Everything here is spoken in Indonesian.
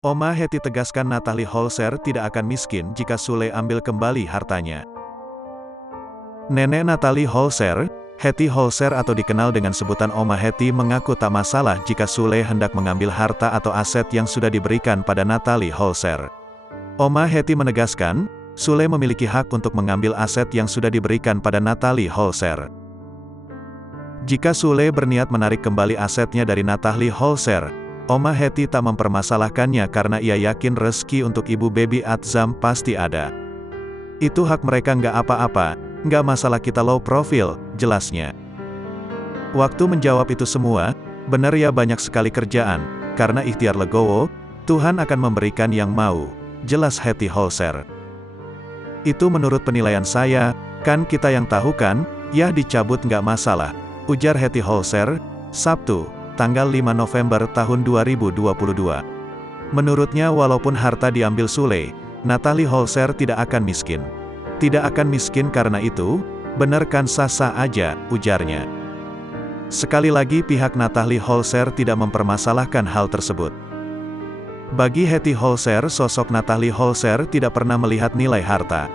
Oma Hetty tegaskan Natalie Holzer tidak akan miskin jika Sule ambil kembali hartanya. Nenek Natalie Holzer, Hetty Holzer atau dikenal dengan sebutan Oma Hetty mengaku tak masalah jika Sule hendak mengambil harta atau aset yang sudah diberikan pada Natalie Holzer. Oma Hetty menegaskan, Sule memiliki hak untuk mengambil aset yang sudah diberikan pada Natalie Holzer. Jika Sule berniat menarik kembali asetnya dari Natalie Holzer, Oma Hetty tak mempermasalahkannya karena ia yakin rezeki untuk ibu baby Atzam pasti ada. Itu hak mereka, nggak apa-apa, nggak masalah kita low profile, jelasnya. Waktu menjawab itu semua, benar ya, banyak sekali kerjaan, karena ikhtiar legowo, Tuhan akan memberikan yang mau, jelas Hetty Holzer. Itu menurut penilaian saya, kan kita yang tahu kan, ya dicabut nggak masalah, ujar Hetty Holzer, Sabtu, tanggal 5 November tahun 2022. Menurutnya walaupun harta diambil Sule, Natalie Holzer tidak akan miskin. Tidak akan miskin karena itu, benar kan, sah-sah aja, ujarnya. Sekali lagi pihak Natalie Holzer tidak mempermasalahkan hal tersebut. Bagi Hetty Holzer, sosok Natalie Holzer tidak pernah melihat nilai harta.